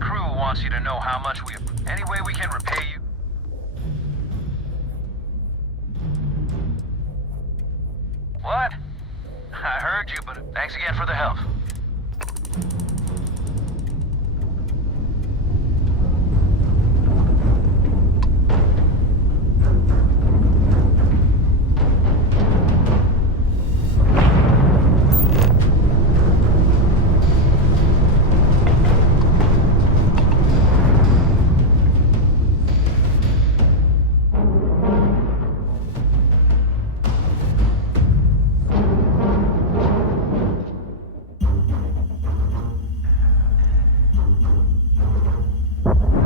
crew wants you to know how much we... Any way we can repay you? What? I heard you, but thanks again for the help.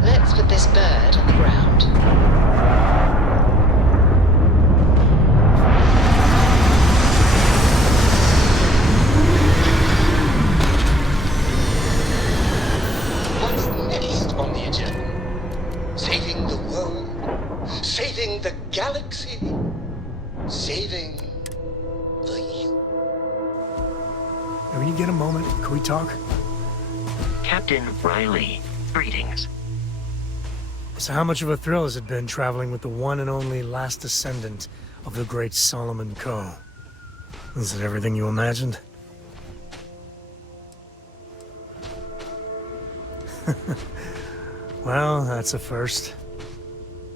Let's put this bird on the ground. What's next on the agenda? Saving the world? Saving the galaxy? Saving the youth? When you get a moment, can we talk? Captain Riley, greetings. So how much of a thrill has it been traveling with the one and only last descendant of the great Solomon Coe? Is it everything you imagined? Well, that's a first.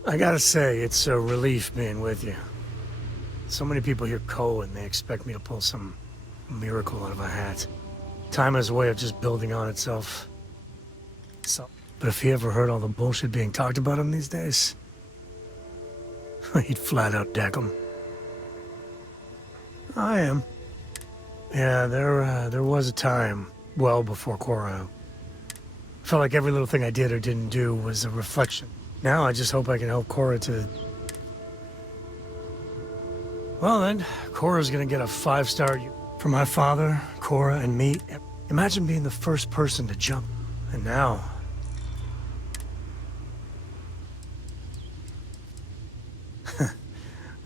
I gotta say, it's a relief being with you. So many people hear Coe and they expect me to pull some miracle out of a hat. Time has a way of just building on itself. But if he ever heard all the bullshit being talked about him these days, he'd flat out deck him. I am. Yeah, there was a time, well before Cora. Felt like every little thing I did or didn't do was a reflection. Now I just hope I can help Cora to... Well then, Cora's gonna get a 5-star... For my father, Cora, and me, imagine being the first person to jump. And now...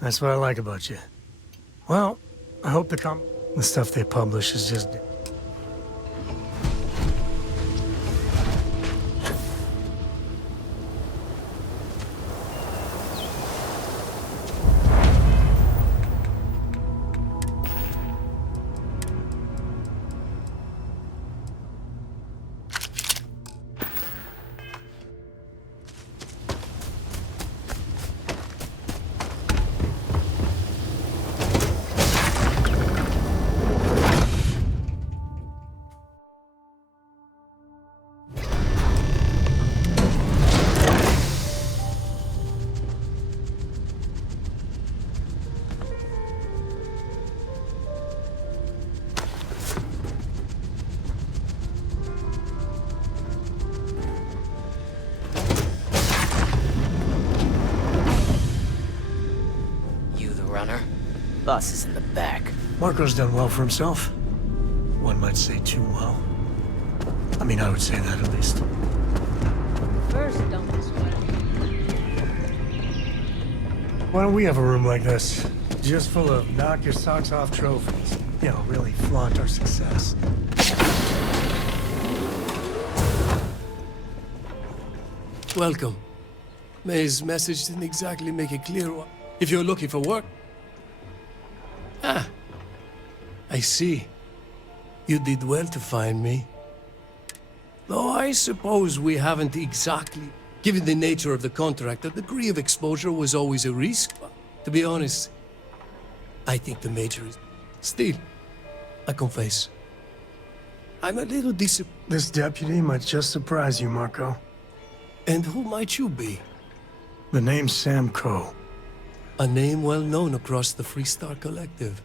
That's what I like about you. Well, I hope the stuff they publish is just... Boss is in the back. Marco's done well for himself. One might say too well. I mean, I would say that at least. First, don't sweat. Why don't we have a room like this? Just full of knock your socks off trophies. You know, really flaunt our success. Welcome. May's message didn't exactly make it clear if you're looking for work. Ah, I see. You did well to find me. Though I suppose we haven't exactly... Given the nature of the contract, a degree of exposure was always a risk. But to be honest, I think the major is... Still, I confess, I'm a little disappointed. This deputy might just surprise you, Marco. And who might you be? The name's Sam Coe. A name well known across the Freestar Collective.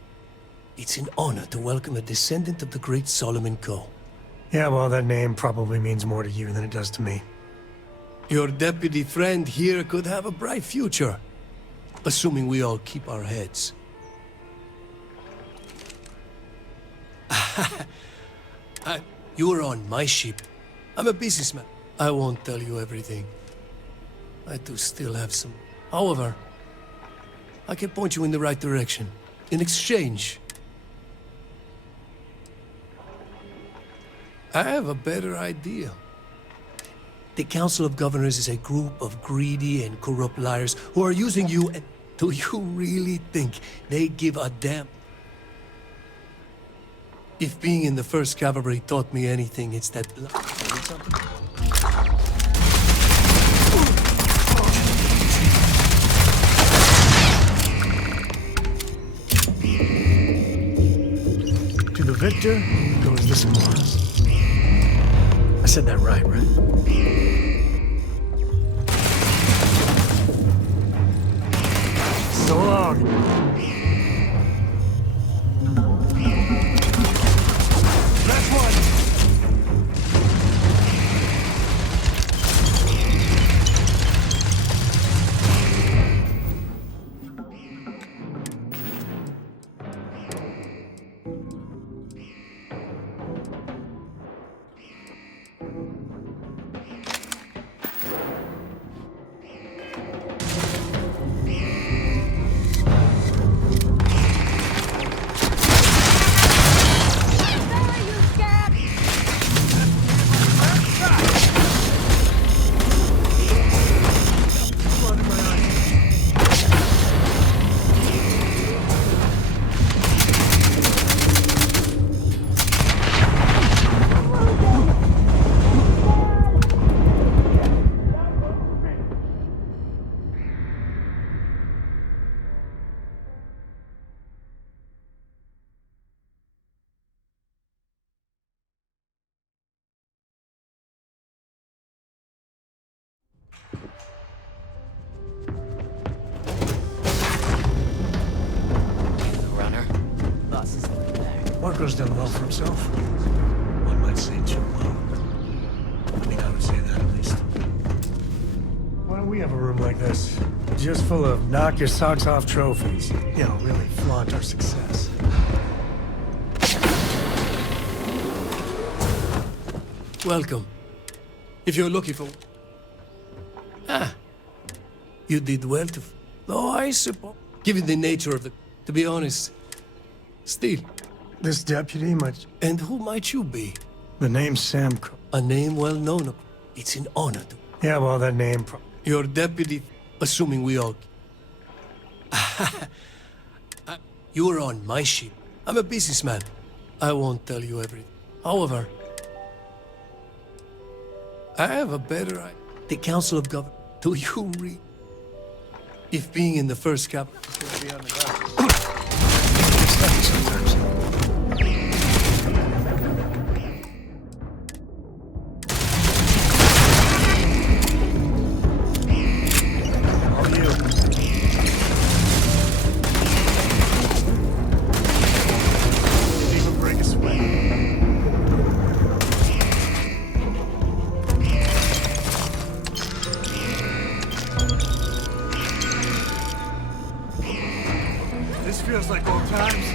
It's an honor to welcome a descendant of the great Solomon Coe. Yeah, well, that name probably means more to you than it does to me. Your deputy friend here could have a bright future. Assuming we all keep our heads. You're on my ship. I'm a businessman. I won't tell you everything. I do still have some... However, I can point you in the right direction. In exchange, I have a better idea. The Council of Governors is a group of greedy and corrupt liars who are using you and... Do you really think they give a damn? If being in the 1st Cavalry taught me anything, it's that... To the victor goes the spoils. I said that right? So long. Last one. Runner. Boss is in the back. Marco's done well for himself. One might say too well. I mean, I would say that at least. Why don't we have a room like this? Just full of knock your socks off trophies. You know, really flaunt our success. Welcome. If you're looking for... Ah. You did well to... Oh, I suppose. Given the nature of the... To be honest... Still. This deputy might... And who might you be? The name's Sam A name well known. It's an honor to... Yeah, well, that name... Your deputy... Assuming we all... You're on my ship. I'm a businessman. I won't tell you everything. However... I have a better idea. The Council of Governors. Do you read? If being in the 1st Cap... sometimes. All you. Didn't even break a sweat. This feels like old times.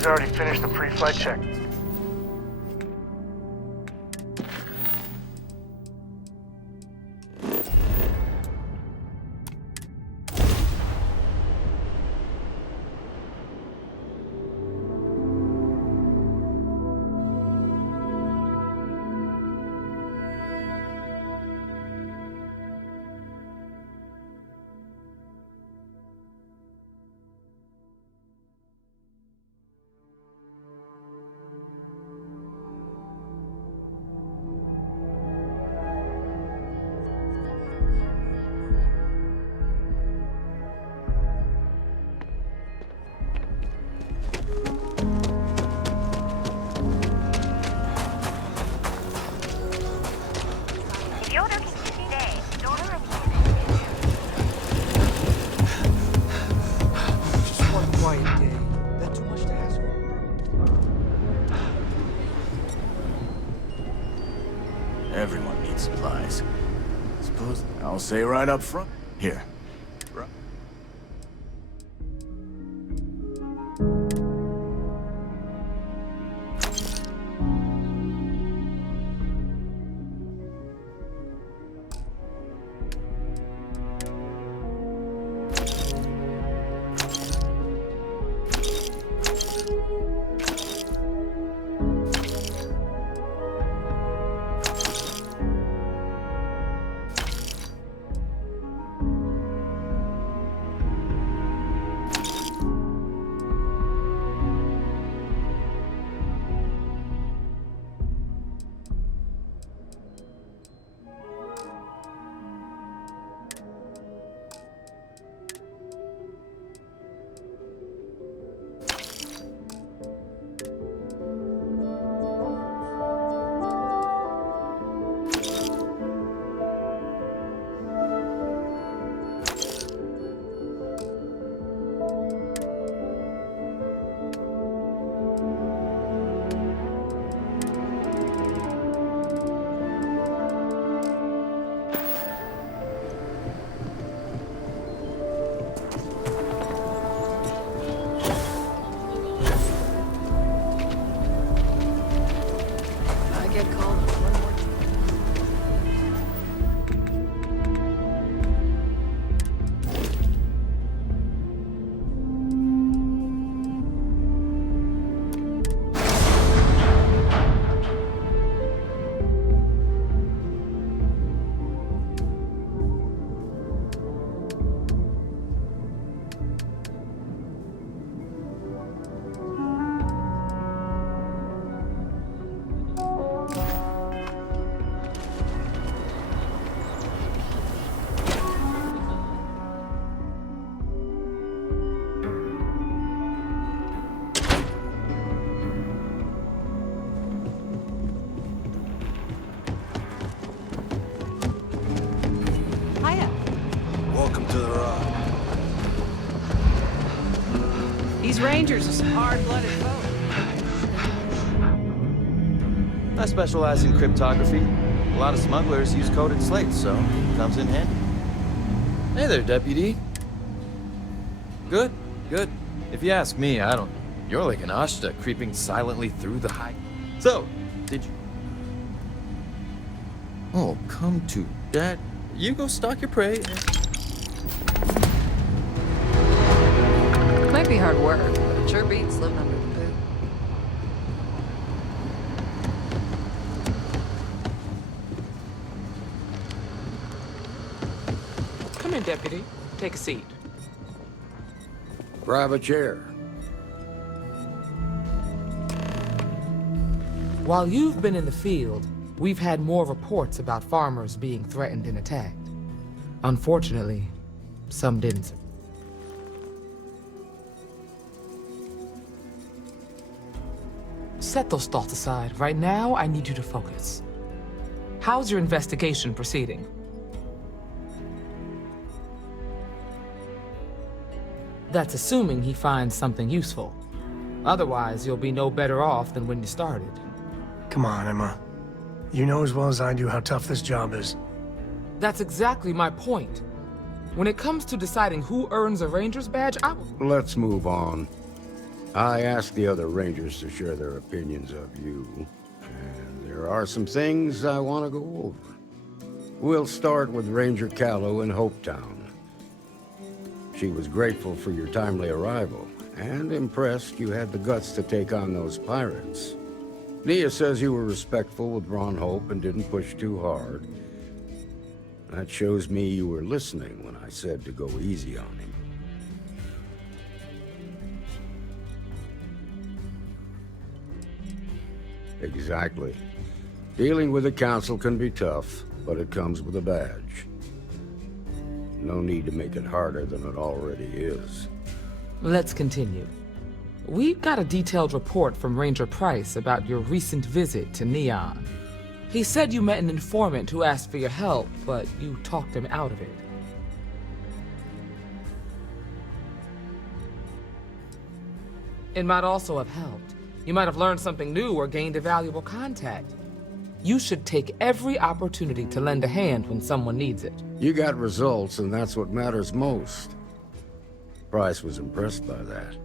Car's already finished the pre-flight check. Everyone needs supplies. Suppose I'll say right up front. Here. These Rangers are some hard-blooded folk. I specialize in cryptography. A lot of smugglers use coded slates, so it comes in handy. Hey there, Deputy. Good, good. If you ask me, I don't... You're like an Ashta creeping silently through the high... So, did you... Oh, come to that. You go stalk your prey and... Might be hard work, but it sure beats living under the boot. Come in, Deputy. Take a seat. Grab a chair. While you've been in the field, we've had more reports about farmers being threatened and attacked. Unfortunately, some didn't. Set those thoughts aside. Right now, I need you to focus. How's your investigation proceeding? That's assuming he finds something useful. Otherwise, you'll be no better off than when you started. Come on, Emma. You know as well as I do how tough this job is. That's exactly my point. When it comes to deciding who earns a Ranger's badge, Let's move on. I asked the other Rangers to share their opinions of you, and there are some things I want to go over. We'll start with Ranger Callow in Hopetown. She was grateful for your timely arrival, and impressed you had the guts to take on those pirates. Nia says you were respectful with Ron Hope and didn't push too hard. That shows me you were listening when I said to go easy on him. Exactly. Dealing with the Council can be tough, but it comes with a badge. No need to make it harder than it already is. Let's continue. We got a detailed report from Ranger Price about your recent visit to Neon. He said you met an informant who asked for your help, but you talked him out of it. It might also have helped. You might have learned something new or gained a valuable contact. You should take every opportunity to lend a hand when someone needs it. You got results, and that's what matters most. Price was impressed by that.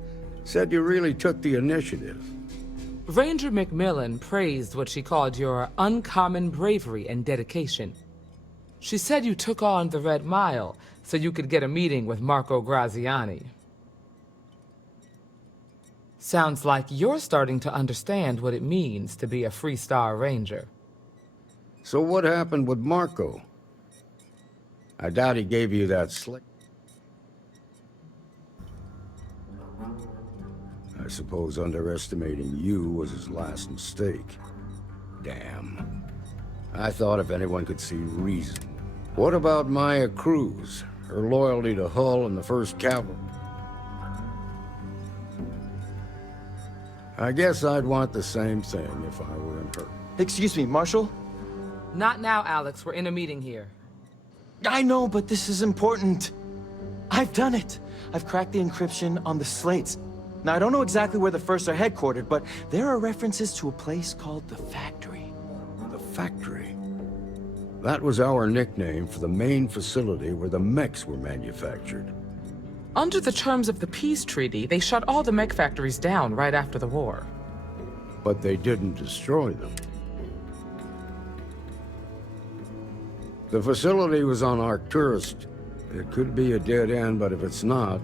Said you really took the initiative. Ranger McMillan praised what she called your uncommon bravery and dedication. She said you took on the Red Mile so you could get a meeting with Marco Graziani. Sounds like you're starting to understand what it means to be a Freestar Ranger. So what happened with Marco? I doubt he gave you that slick. I suppose underestimating you was his last mistake. Damn. I thought if anyone could see reason. What about Maya Cruz? Her loyalty to Hull and the 1st Cavalry? I guess I'd want the same thing if I were in her. Excuse me, Marshal? Not now, Alex. We're in a meeting here. I know, but this is important. I've done it. I've cracked the encryption on the slates. Now, I don't know exactly where the First are headquartered, but there are references to a place called the Factory. The Factory? That was our nickname for the main facility where the mechs were manufactured. Under the terms of the peace treaty, they shut all the mech factories down right after the war. But they didn't destroy them. The facility was on Arcturus. It could be a dead end, but if it's not,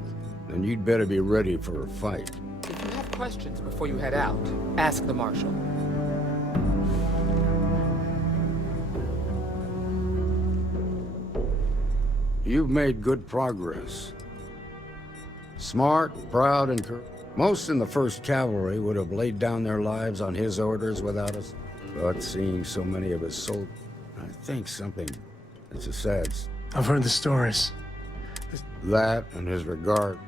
then you'd better be ready for a fight. If you have questions before you head out, ask the Marshal. You've made good progress. Smart, proud, and most in the 1st Cavalry would have laid down their lives on his orders without us. But seeing so many of his soldiers, I think something. It's a sad. I've heard the stories. That and his regard.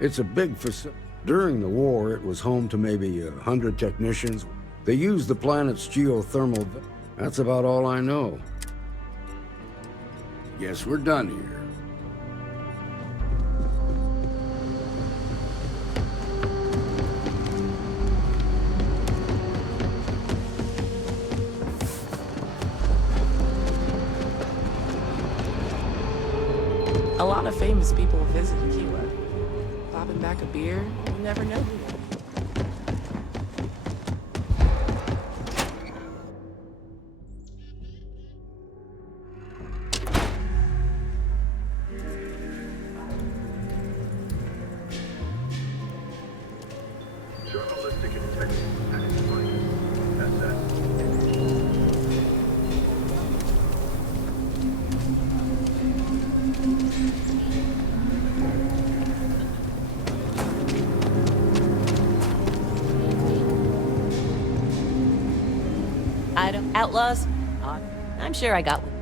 It's a big facility. During the war, it was home to maybe 100 technicians. They used the planet's geothermal. That's about all I know. Guess we're done here. A lot of famous people visit Aquila. Popping back a beer, you never know. Journalistic integrity at its finest. SS. Item outlaws? I'm sure I got one.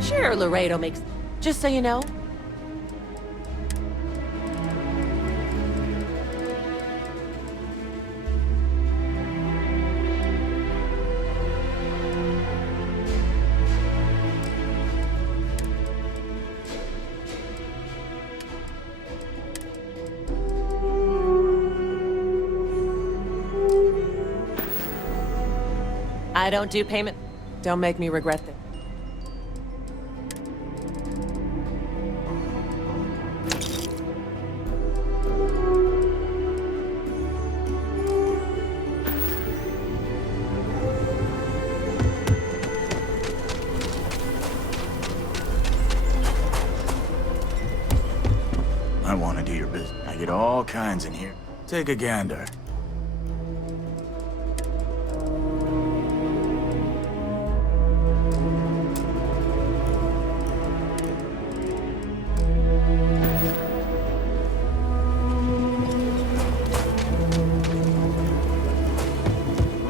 Sure, Laredo makes... Just so you know. I don't do payment. Don't make me regret this. I want to do your business. I get all kinds in here. Take a gander.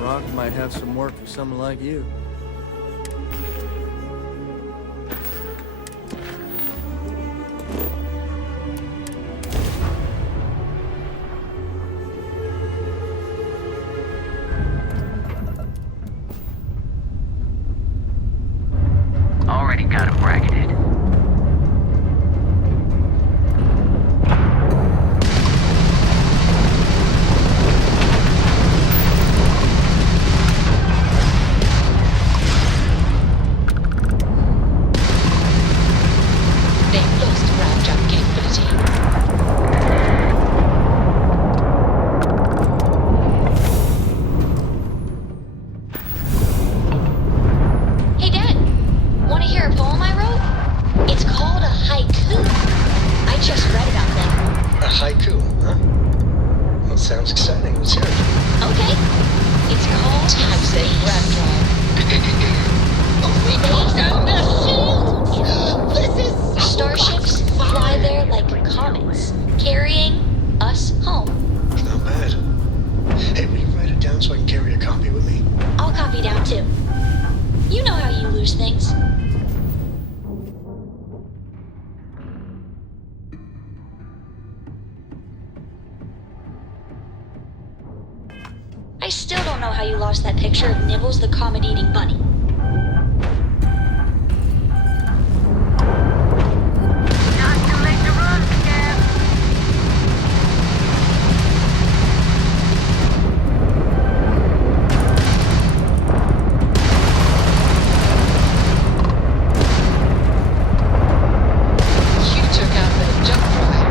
Rock might have some work for someone like you. Already got him bracketed. They've lost ground jump capability. Hey, Dad. Want to hear a poem I wrote? It's called a haiku. I just read about them. A haiku, huh? Well, sounds exciting. Let's hear it. Okay. It's called Toxic Starships fly there like comets, carrying us home. Not bad. Hey, will you write it down so I can carry a copy with me? I'll copy down too. You know how you lose things. I still don't know how you lost that picture of Nibbles the comet-eating bunny. You took out the jump drive.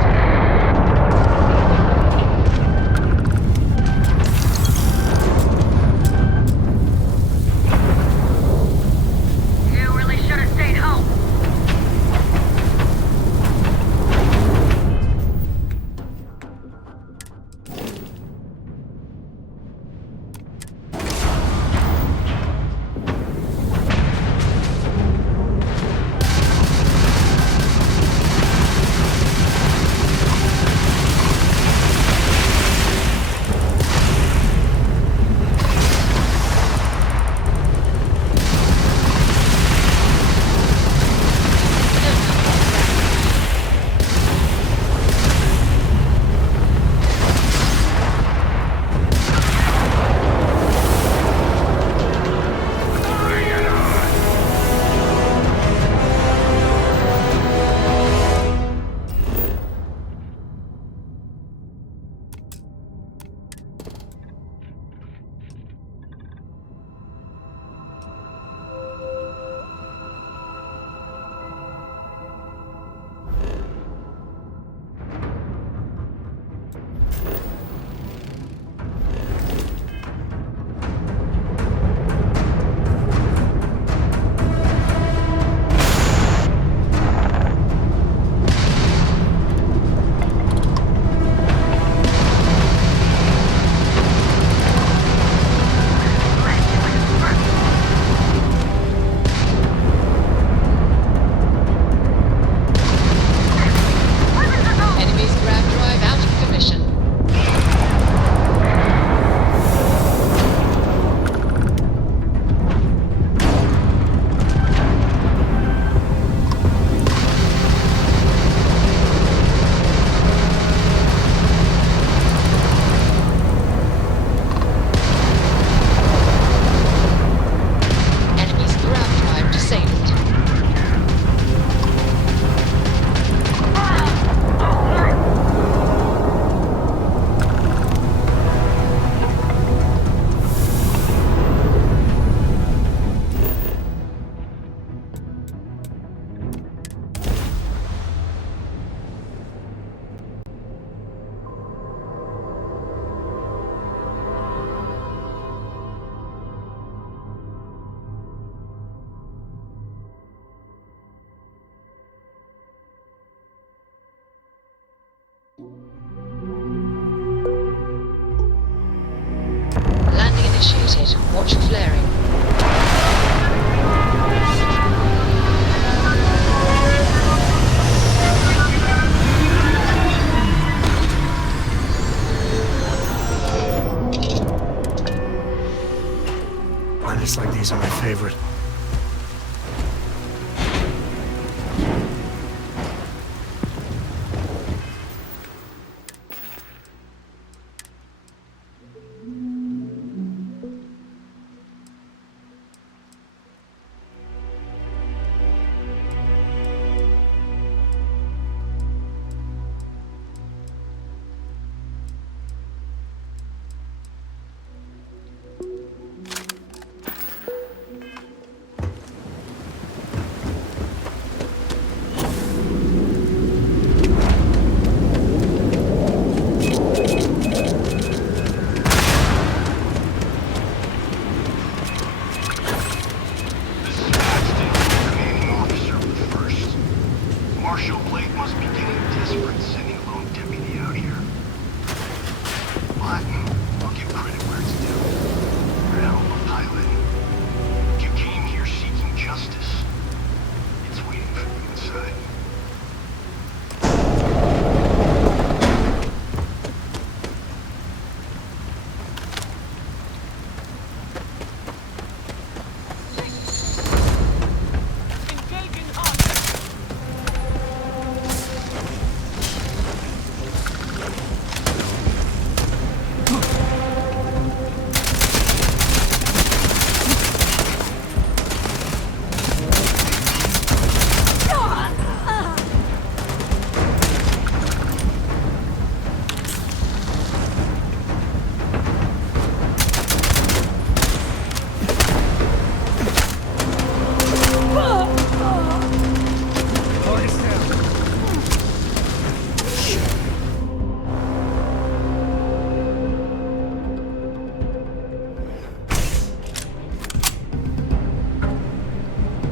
initiated. Watch for flaring. Planets like these are my favorite.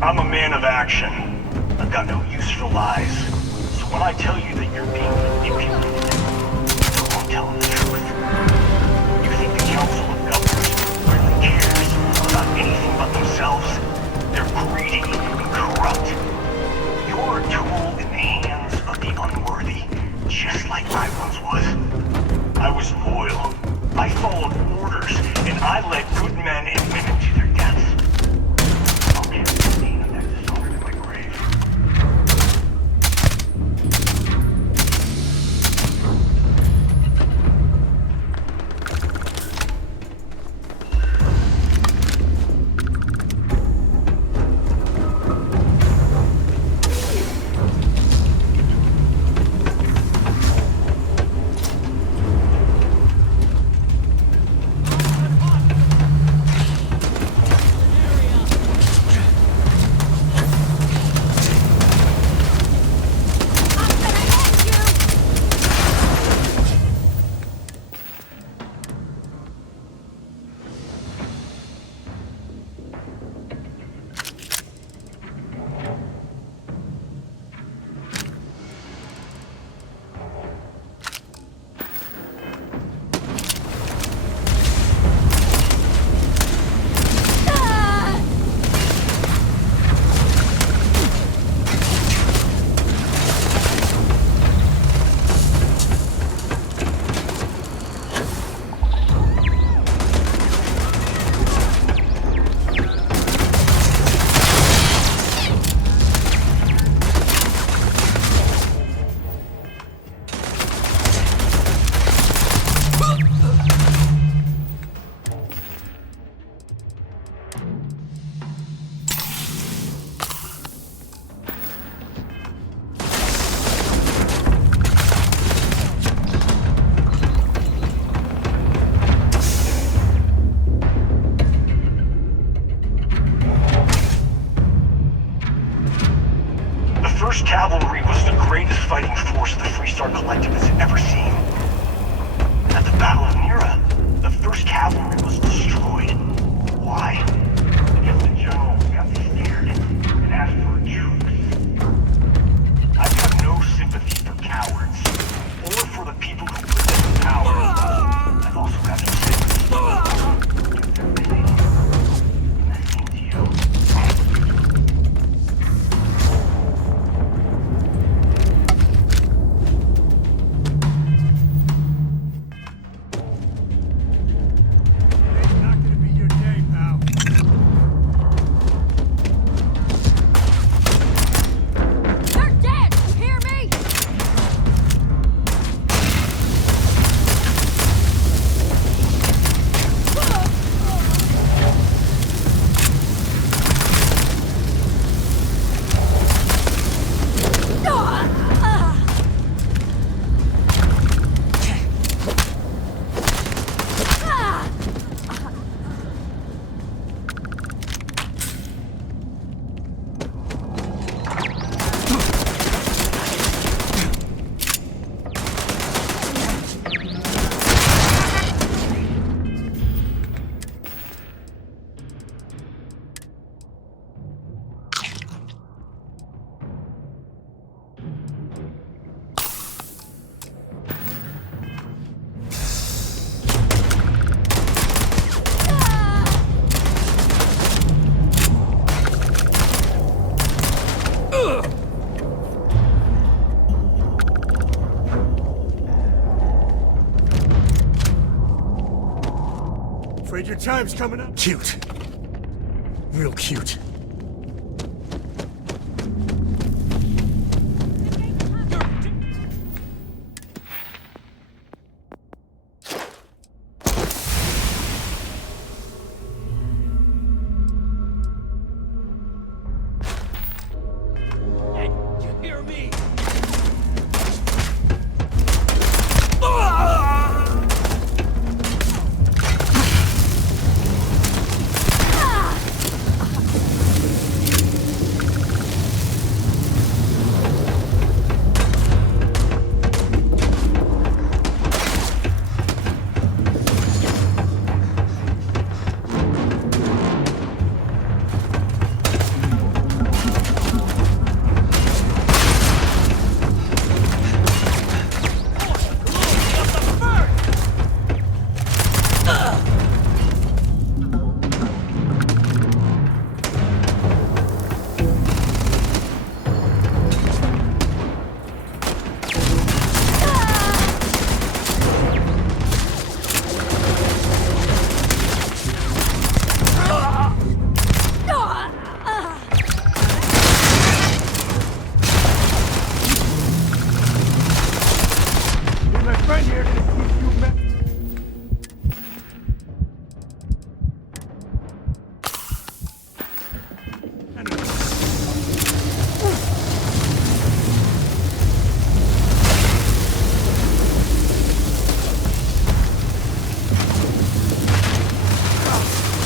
I'm a man of action. I've got no use for lies. So when I tell you that you're being manipulated, I won't tell them the truth. You think the Council of Governors really cares about anything but themselves? They're greedy and corrupt. You're a tool in the hands of the unworthy, just like I once was. I was loyal. I followed orders, and I led good men and women to their deaths. First Cavalry was the greatest fighting force the Freestar Collective has ever seen. At the Battle of Mira, the First Cavalry was destroyed. Why? Because the generals got scared and asked for a truce. I've got no sympathy for cowards, or for the people who possess power. I've also got no sympathy for time's coming up. Cute. Real cute.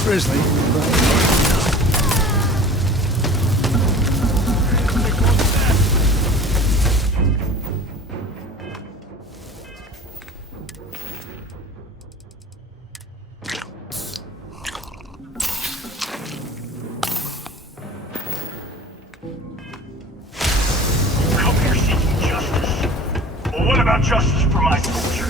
Grizzly. Come here seeking justice. Well, what about justice for my soldiers?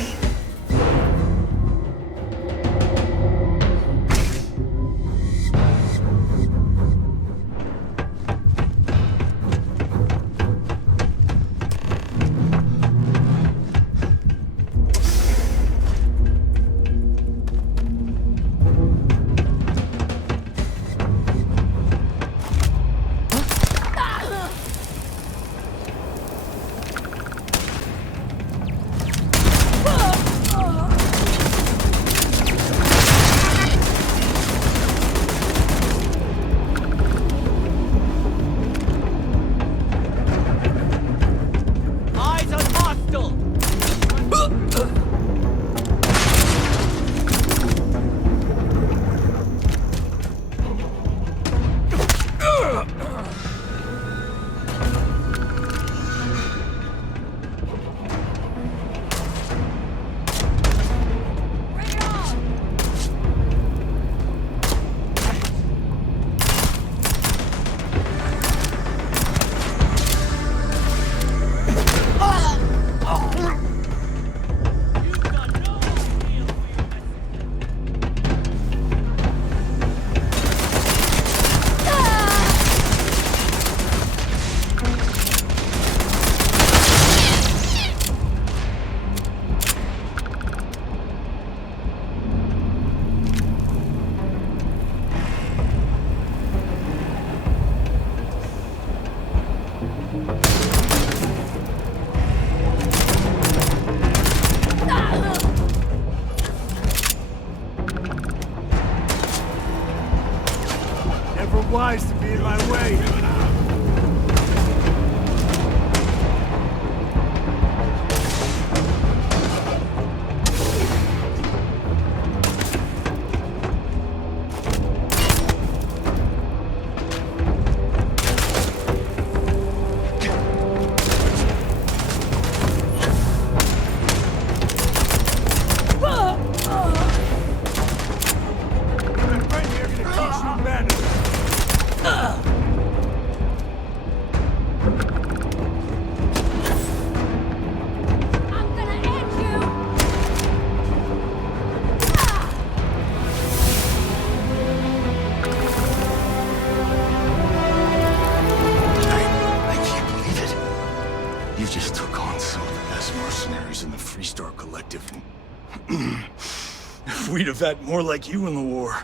we'd have had more like you in the war.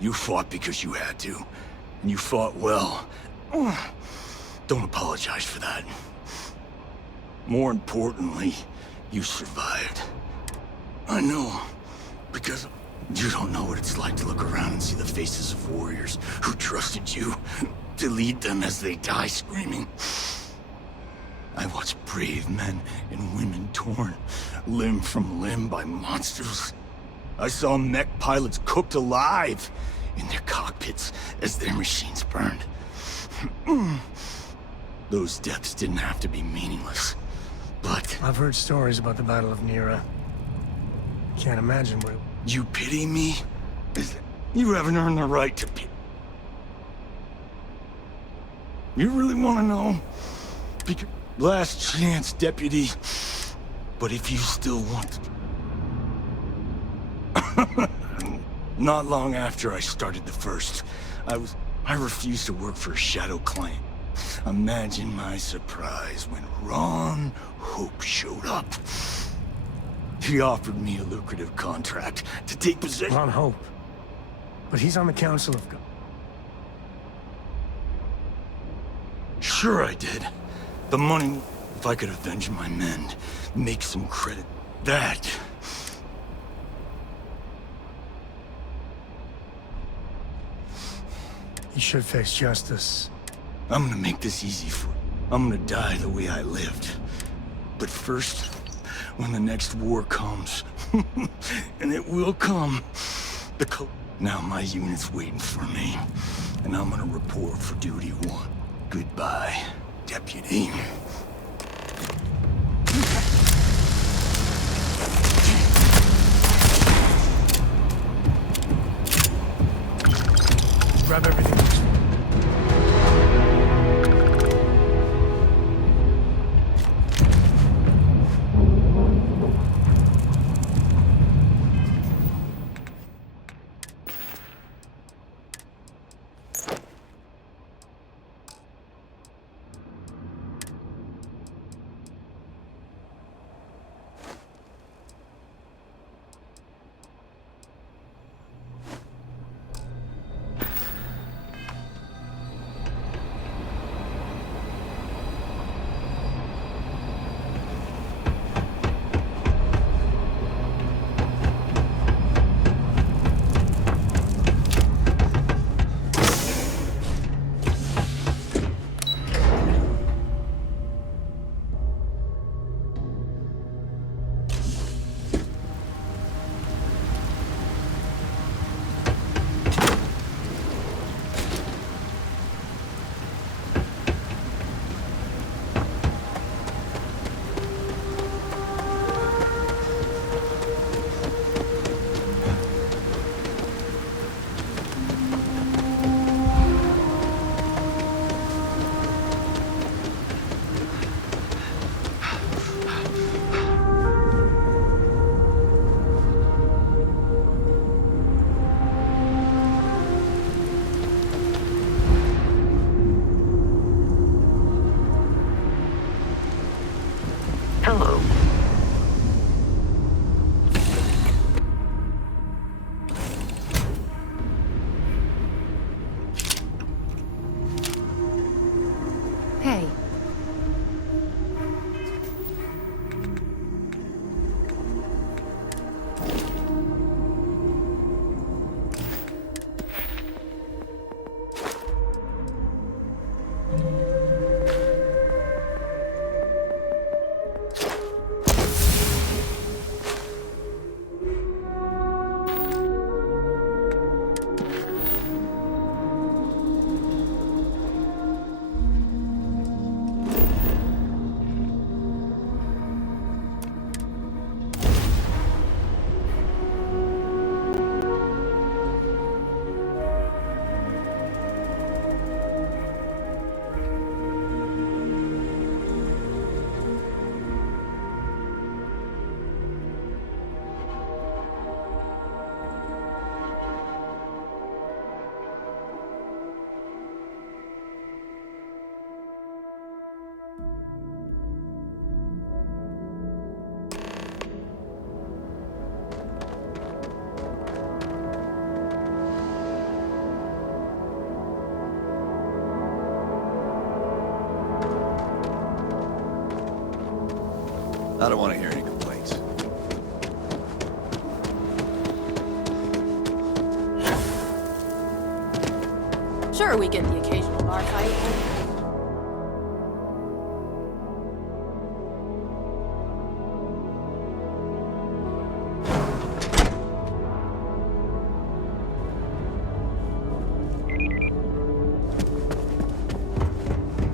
You fought because you had to, and you fought well. Don't apologize for that. More importantly, you survived. I know, because you don't know what it's like to look around and see the faces of warriors who trusted you to lead them as they die screaming. I watched brave men and women torn limb from limb by monsters. I saw mech pilots cooked alive in their cockpits as their machines burned. Those deaths didn't have to be meaningless, but... I've heard stories about the Battle of Nira. Can't imagine what... You pity me? You haven't earned the right to pity. You really want to know? Because last chance, Deputy. But if you still want to... Not long after I started the first, I refused to work for a shadow client. Imagine my surprise when Ron Hope showed up. He offered me a lucrative contract to take possession. Ron Hope. But he's on the Council of God. Sure I did. The money, if I could avenge my men, make some credit. That... He should face justice. I'm gonna make this easy for you. I'm gonna die the way I lived. But first, when the next war comes, and it will come, now my unit's waiting for me, and I'm gonna report for duty 1. Goodbye, Deputy. Grab everything. Hello. Hey. I don't want to hear any complaints. Sure, we get the occasional bar fight.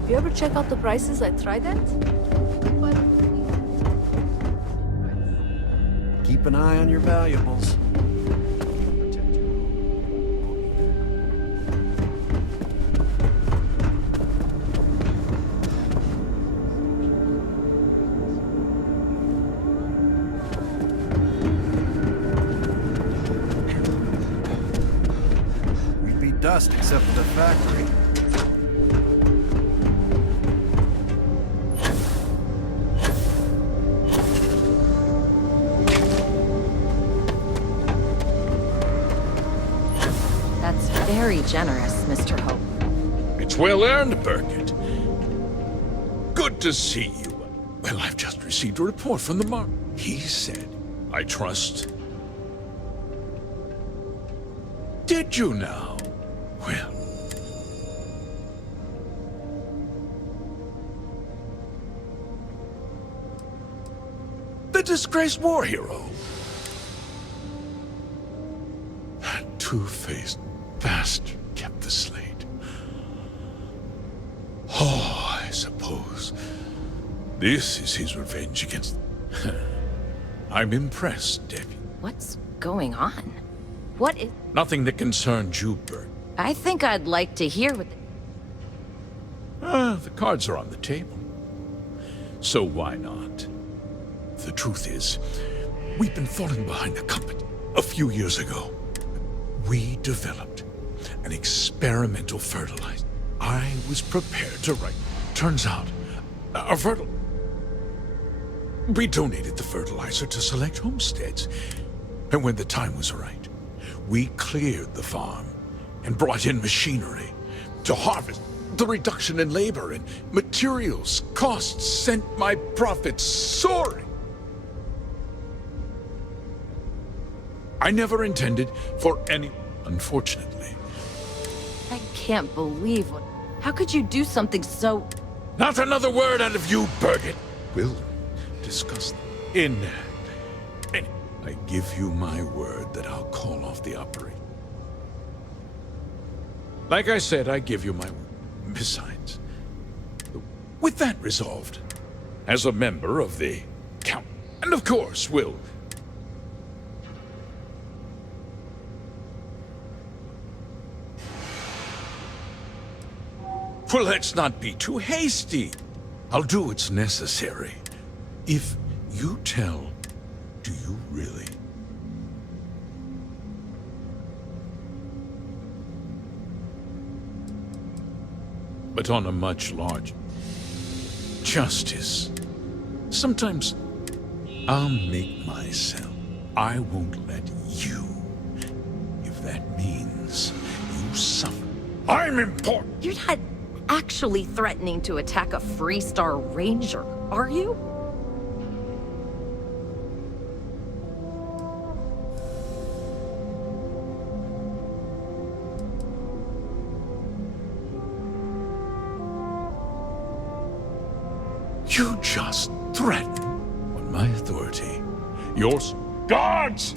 You ever check out the prices at Trident? Keep an eye on your valuables. We'd be dust except for the factory. Very generous, Mr. Hope. It's well earned, Burkett. Good to see you. Well, I've just received a report from the Mark. He said, I trust. Did you now? Well. The disgraced war hero. That two-faced bastard kept the slate. Oh, I suppose this is his revenge against... I'm impressed, Debbie. What's going on? What is... Nothing that concerns you, Bert. I think I'd like to hear what... The cards are on the table. So why not? The truth is, we've been falling behind the company. A few years ago, we developed an experimental fertilizer. I was prepared to write. Turns out, we donated the fertilizer to select homesteads. And when the time was right, we cleared the farm and brought in machinery to harvest. The reduction in labor and materials costs sent my profits soaring. I never intended for any, unfortunately. I can't believe what... How could you do something so... Not another word out of you, Burkett. We'll discuss in... I give you my word that I'll call off the operation. Like I said, I give you my word. Besides, with that resolved, as a member of the Count, and of course, we'll... Well, let's not be too hasty. I'll do what's necessary. If you tell, do you really? But on a much larger justice, sometimes I'll make myself. I won't let you, if that means you suffer. I'm important. You're not actually threatening to attack a Freestar Ranger, are you? You just threaten. On my authority, yours. Guards!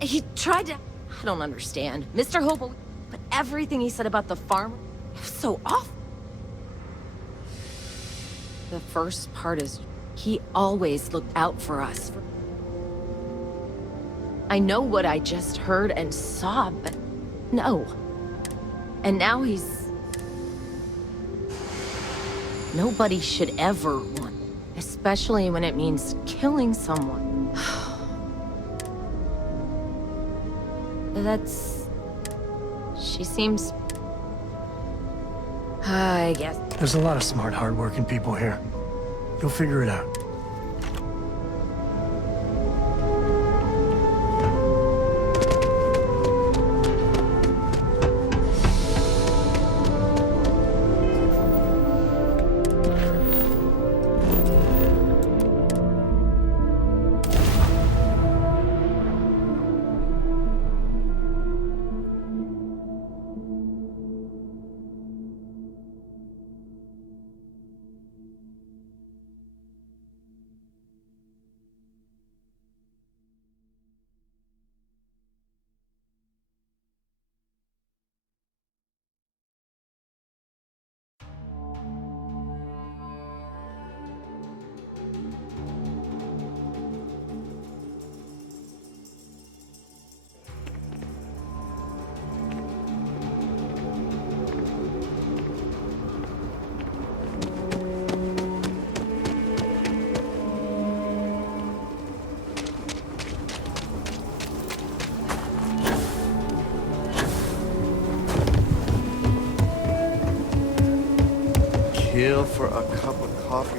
He tried to... I don't understand. Mr. Hope, but everything he said about the farm was so awful. The first part is, he always looked out for us. I know what I just heard and saw, but no. And now he's... Nobody should ever want, especially when it means killing someone. That's... She seems... I guess. There's a lot of smart, hard-working people here. You'll figure it out. Kill for a cup of coffee.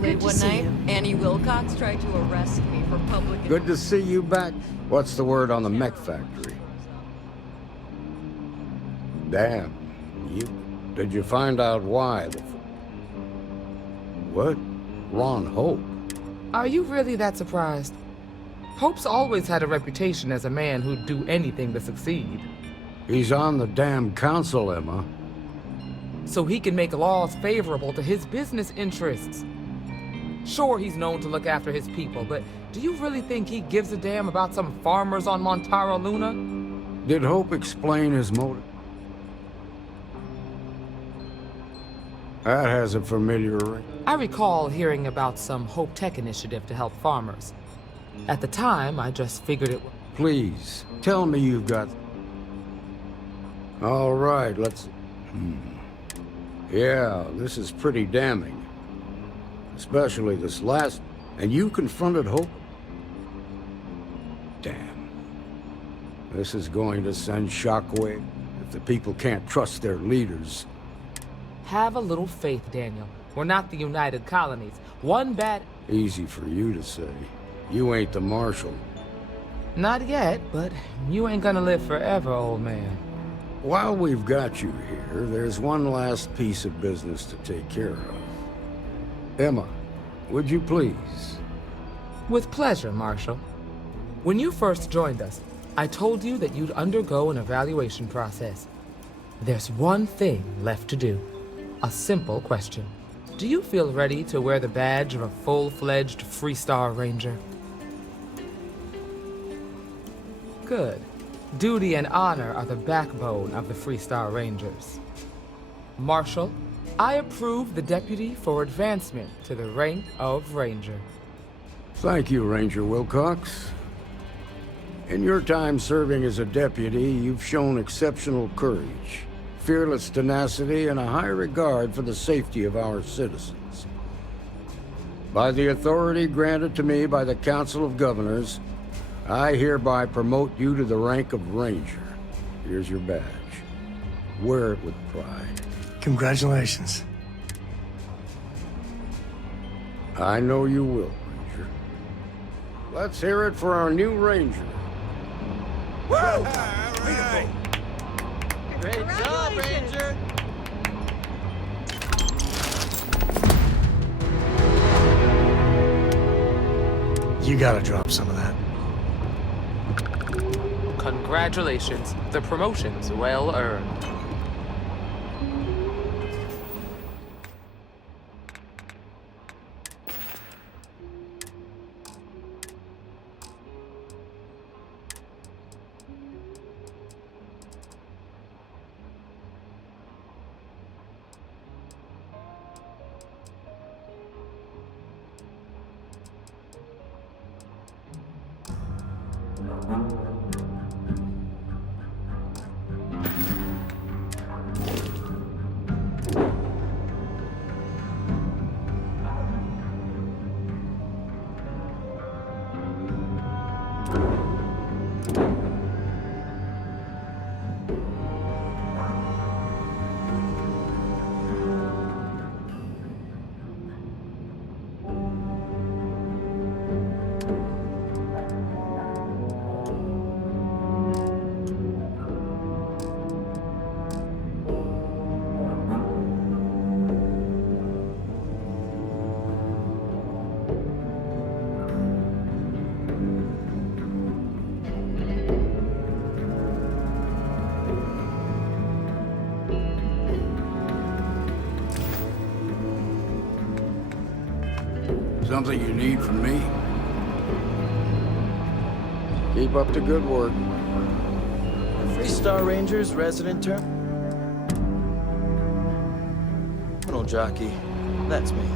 Late one night, Annie Wilcox tried to arrest me for public... Good to see you back. What's the word on the mech factory? Damn. Did you find out why? What? Ron Hope? Are you really that surprised? Hope's always had a reputation as a man who'd do anything to succeed. He's on the damn council, Emma. So he can make laws favorable to his business interests. Sure, he's known to look after his people, but do you really think he gives a damn about some farmers on Montara Luna? Did Hope explain his motive? That has a familiar ring. I recall hearing about some Hope Tech initiative to help farmers. At the time, I just figured it would... Please, tell me you've got... All right, let's... Yeah, this is pretty damning. Especially this last... And you confronted Hope? Damn. This is going to send shockwave if the people can't trust their leaders. Have a little faith, Daniel. We're not the United Colonies. One bad... Easy for you to say. You ain't the Marshal. Not yet, but you ain't gonna live forever, old man. While we've got you here, there's one last piece of business to take care of. Emma, would you please? With pleasure, Marshal. When you first joined us, I told you that you'd undergo an evaluation process. There's one thing left to do. A simple question. Do you feel ready to wear the badge of a full-fledged Freestar Ranger? Good. Duty and honor are the backbone of the Freestar Rangers. Marshal, I approve the deputy for advancement to the rank of Ranger. Thank you, Ranger Wilcox. In your time serving as a deputy, you've shown exceptional courage, fearless tenacity, and a high regard for the safety of our citizens. By the authority granted to me by the Council of Governors, I hereby promote you to the rank of Ranger. Here's your badge. Wear it with pride. Congratulations. I know you will, Ranger. Let's hear it for our new Ranger. Woo! Right. Great job, Ranger! You gotta drop some of that. Congratulations. The promotion's well earned. Something you need from me? Keep up the good work. Free Star Ranger's resident terminal jockey. That's me.